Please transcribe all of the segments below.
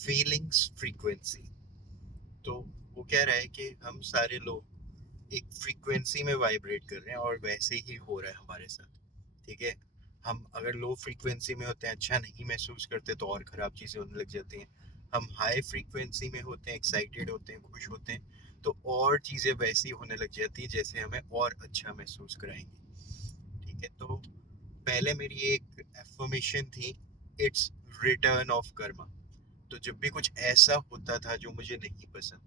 Feelings frequency. तो वो कह रहा है कि हम सारे लोग एक फ्रीक्वेंसी में वाइब्रेट कर रहे हैं और वैसे ही हो रहा है हमारे साथ। ठीक है। हम अगर लो फ्रीक्वेंसी में होते हैं, अच्छा नहीं महसूस करते, तो और ख़राब चीज़ें होने लग जाती हैं। हम हाई फ्रीक्वेंसी में होते हैं, एक्साइटेड होते हैं, खुश होते हैं, तो और चीज़ें वैसी होने लग जाती हैं जैसे हमें और अच्छा महसूस कराएंगी। ठीक है। तो पहले मेरी एक एफर्मेशन थी, इट्स रिटर्न ऑफ कर्मा। तो जब भी कुछ ऐसा होता था जो मुझे नहीं पसंद,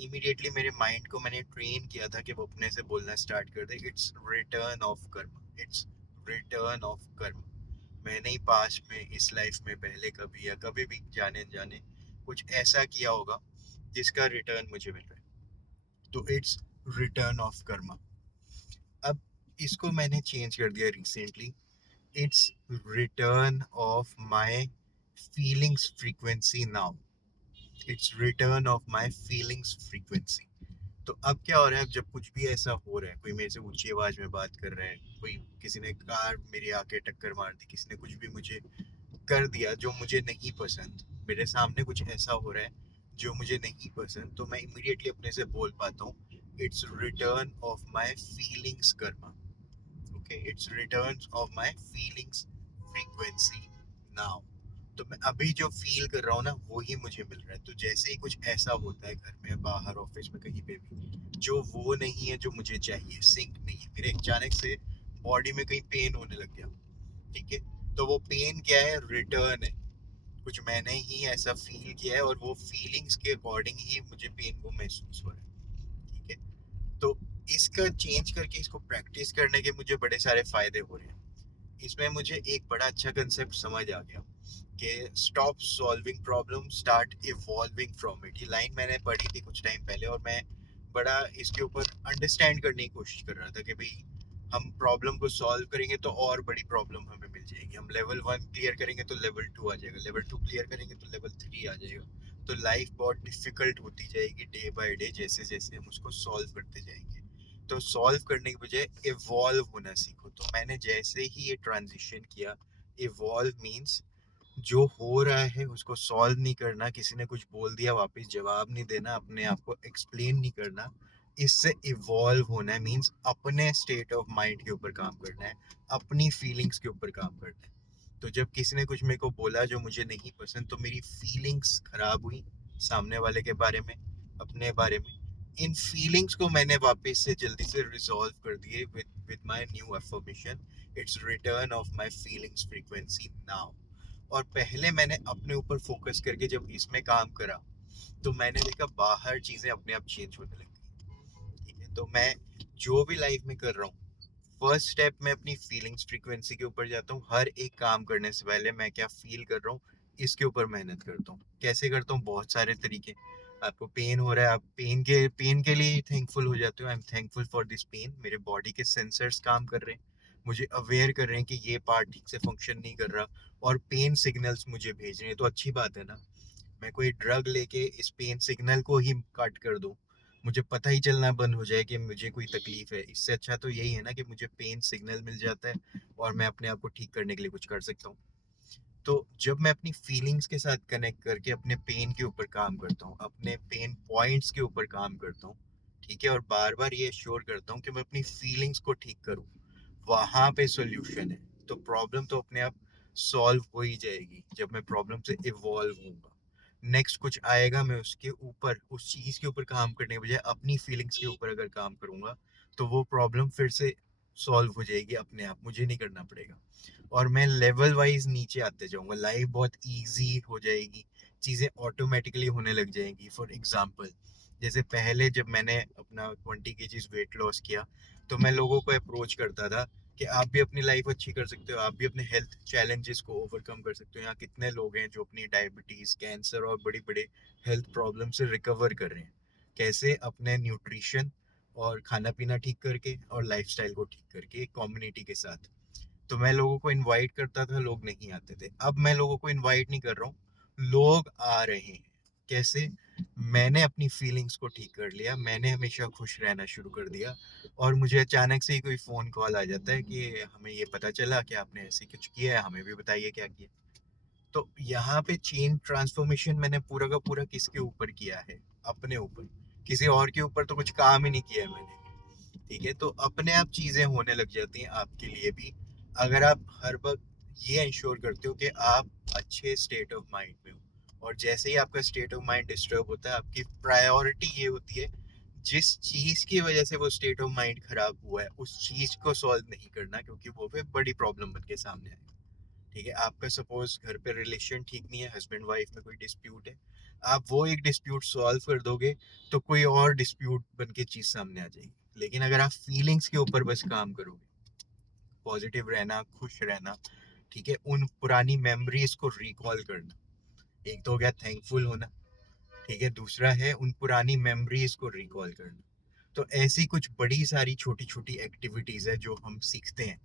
इमीडिएटली मेरे माइंड को मैंने ट्रेन किया था कि वो अपने से बोलना स्टार्ट कर दे, इट्स रिटर्न ऑफ कर्म, इट्स रिटर्न ऑफ कर्म। मैंने ही पास्ट में, इस लाइफ में, पहले कभी या कभी भी जाने जाने कुछ ऐसा किया होगा जिसका रिटर्न मुझे मिल रहा है, तो इट्स रिटर्न ऑफ कर्मा। अब इसको मैंने चेंज कर दिया recently, it's return of my feelings frequency now, it's return of my feelings frequency. तो अब क्या हो रहा है, अब जब कुछ भी ऐसा हो रहा है, कोई मेरे से ऊंची आवाज में बात कर रहा है, कोई किसी ने कार मेरे आके टक्कर मार दी, किसी ने कुछ भी मुझे कर दिया जो मुझे नहीं पसंद, मेरे सामने कुछ ऐसा हो रहा है जो मुझे नहीं पसंद, तो मैं इमीडिएटली अपने से बोल पाता हूँ, it's return of my feelings Karma. Okay, it's return of my feelings frequency now. तो मैं अभी जो फील कर रहा हूँ ना, वो ही मुझे मिल रहा है। तो जैसे ही कुछ ऐसा होता है, घर में, बाहर, ऑफिस में, कहीं पे भी, जो वो नहीं है जो मुझे चाहिए, सिंक नहीं है, फिर अचानक से बॉडी में कहीं पेन होने लग गया। ठीक है। तो वो पेन क्या है, रिटर्न है। कुछ मैंने ही ऐसा फील किया है और वो फीलिंग्स के अकॉर्डिंग ही मुझे पेन को महसूस हो रहा है। ठीक है। तो इसका चेंज करके इसको प्रैक्टिस करने के मुझे बड़े सारे फायदे हो रहे हैं। इसमें मुझे एक बड़ा अच्छा कंसेप्ट समझ आ गया कि stop solving problem, start evolving from it. ये लाइन मैंने पढ़ी थी कुछ टाइम पहले और मैं बड़ा इसके ऊपर अंडरस्टैंड करने की कोशिश कर रहा था कि भाई, हम प्रॉब्लम को सॉल्व करेंगे तो और बड़ी प्रॉब्लम हमें मिल जाएगी। हम लेवल 1 क्लियर करेंगे तो लेवल 2 आ जाएगा, लेवल 2 क्लियर करेंगे तो लेवल 3 आ जाएगा। तो लाइफ बहुत डिफिकल्ट होती जाएगी डे बाय डे, जैसे जैसे हम उसको सॉल्व करते जाएंगे। तो सॉल्व करने की बजाय इवॉल्व होना सीखो। तो मैंने जैसे ही ये ट्रांजिशन किया, इवॉल्व मीन्स जो हो रहा है उसको सॉल्व नहीं करना, किसी ने कुछ बोल दिया वापस जवाब नहीं देना, अपने आप को एक्सप्लेन नहीं करना। इससे इवॉल्व होना है मीन्स अपने स्टेट ऑफ माइंड के ऊपर काम करना है, अपनी फीलिंग्स के ऊपर काम करना है। तो जब किसी ने कुछ मेरे को बोला जो मुझे नहीं पसंद, तो मेरी फीलिंग्स खराब हुई सामने वाले के बारे में, अपने बारे में। इन फीलिंग्स को मैंने वापस से जल्दी से रिजॉल्व कर दिए with my new affirmation, it's return of my feelings frequency now. और पहले मैंने अपने ऊपर फोकस करके जब इसमें काम करा, तो मैंने देखा बाहर चीजें अपने आप चेंज होने लगी। ठीक है। तो मैं जो भी लाइफ में कर रहा हूँ, फर्स्ट स्टेप में अपनी फीलिंग्स फ्रीक्वेंसी के ऊपर जाता हूँ। हर एक काम करने से पहले मैं क्या फील कर रहा हूँ, इसके ऊपर मेहनत करता हूँ। कैसे करता हूँ, बहुत सारे तरीके। आपको पेन हो रहा है, आप पेन के लिए थैंकफुल हो जाते हो, I am thankful for this pain. मेरे बॉडी के सेंसर्स काम कर रहे हैं, मुझे अवेयर कर रहे हैं कि ये पार्ट ठीक से फंक्शन नहीं कर रहा, और पेन सिग्नल्स मुझे भेज रहे हैं। तो अच्छी बात है ना। मैं कोई ड्रग लेके इस पेन सिग्नल को ही कट कर दूं, मुझे पता ही चलना बंद हो जाए कि मुझे कोई तकलीफ है, इससे अच्छा तो यही है ना कि मुझे पेन सिग्नल मिल जाता है और मैं अपने आप को ठीक करने के लिए कुछ कर सकता हूँ। तो जब मैं अपनी फीलिंग्स के साथ कनेक्ट करके अपने पेन के ऊपर काम करता हूँ, अपने पेन पॉइंट्स के ऊपर काम करता हूँ, ठीक है, और बार बार ये श्योर करता हूँ कि मैं अपनी फीलिंग्स को ठीक करूँ, वहां पे सॉल्यूशन है। तो प्रॉब्लम तो अपने आप सॉल्व हो ही जाएगी जब मैं प्रॉब्लम से इवॉल्व होऊंगा। नेक्स्ट कुछ आएगा, मैं उसके ऊपर, उस चीज के ऊपर काम करने के बजाय अपनी फीलिंग्स के ऊपर अगर काम करूंगा, तो वो प्रॉब्लम फिर से सॉल्व हो जाएगी अपने आप, मुझे नहीं करना पड़ेगा। और मैं लेवल वाइज नीचे आते जाऊंगा, लाइफ बहुत इजी हो जाएगी, चीजें ऑटोमेटिकली होने लग जाएंगी। फॉर एग्जाम्पल, जैसे पहले जब मैंने अपना 20 kg वेट लॉस किया, तो मैं लोगों को अप्रोच करता था कि आप भी अपनी लाइफ अच्छी कर सकते हो, आप भी अपने हेल्थ चैलेंजेस को ओवरकम कर सकते हो। यहाँ कितने लोग हैं जो अपनी डायबिटीज, कैंसर और बड़ी बड़े हेल्थ प्रॉब्लम से रिकवर कर रहे हैं, कैसे, अपने न्यूट्रिशन और खाना पीना ठीक करके और लाइफस्टाइल को ठीक करके, एक कम्युनिटी के साथ। तो मैं लोगों को इनवाइट करता था, लोग नहीं आते थे। अब मैं लोगों को इनवाइट नहीं कर रहा हूँ, लोग आ रहे हैं। कैसे? मैंने अपनी फीलिंग्स को ठीक कर लिया, मैंने हमेशा खुश रहना शुरू कर दिया, और मुझे अचानक से ही कोई फोन कॉल आ जाता है कि हमें ये पता चला कि आपने ऐसे कुछ किया है, हमें भी बताइए क्या किया। तो यहाँ पे चेन ट्रांसफॉर्मेशन मैंने पूरा का पूरा किसके ऊपर किया है? अपने ऊपर। किसी और के ऊपर तो कुछ काम ही नहीं किया है मैंने। ठीक है, तो अपने आप चीजें होने लग जाती हैं आपके लिए भी, अगर आप हर वक्त ये इंश्योर करते हो कि आप अच्छे स्टेट ऑफ माइंड में हो। और जैसे ही आपका स्टेट ऑफ माइंड डिस्टर्ब होता है, आपकी प्रायोरिटी ये होती है, जिस चीज की वजह से वो स्टेट ऑफ माइंड खराब हुआ है उस चीज को सॉल्व नहीं करना, क्योंकि वो फिर बड़ी प्रॉब्लम बन के सामने आएगी। ठीक है, आपका सपोज घर पे रिलेशन ठीक नहीं है, हस्बैंड वाइफ में कोई डिस्प्यूट है, आप वो एक डिस्प्यूट सॉल्व कर दोगे तो कोई और डिस्प्यूट बन के चीज सामने आ जाएगी। लेकिन अगर आप फीलिंग्स के ऊपर बस काम करोगे, पॉजिटिव रहना, खुश रहना, ठीक है, उन पुरानी मेमोरीज को रिकॉल करना, एक तो हो गया थैंकफुल होना, ठीक है, दूसरा है उन पुरानी मेमोरीज को रिकॉल करना। तो ऐसी कुछ बड़ी सारी छोटी छोटी एक्टिविटीज है जो हम सीखते हैं,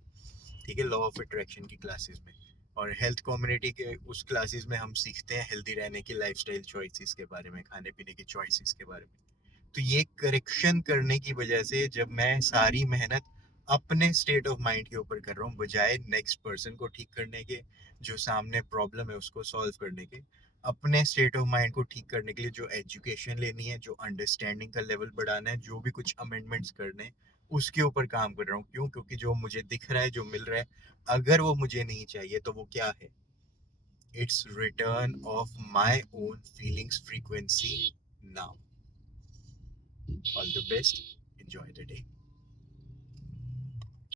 ठीक है, लॉ ऑफ अट्रैक्शन की क्लासेस में। और हेल्थ कम्युनिटी के उस क्लासेस में हम सीखते हैं हेल्दी रहने की लाइफस्टाइल चॉइसेस के बारे में, खाने पीने की चॉइसेस के बारे में। तो ये करेक्शन करने की वजह से जब मैं सारी मेहनत अपने स्टेट ऑफ माइंड के ऊपर कर रहा हूँ, बजाय नेक्स्ट पर्सन को ठीक करने के, जो सामने प्रॉब्लम है उसको सॉल्व करने के, अपने स्टेट ऑफ माइंड को ठीक करने के लिए जो एजुकेशन लेनी है, जो अंडरस्टैंडिंग का लेवल बढ़ाना है, जो भी कुछ अमेंडमेंट्स करने हैं, उसके ऊपर काम कर रहा हूँ। क्यों? क्योंकि जो मुझे दिख रहा है, जो मिल रहा है, अगर वो मुझे नहीं चाहिए तो वो क्या है? It's return of my own feelings frequency now. All the best. Enjoy the day.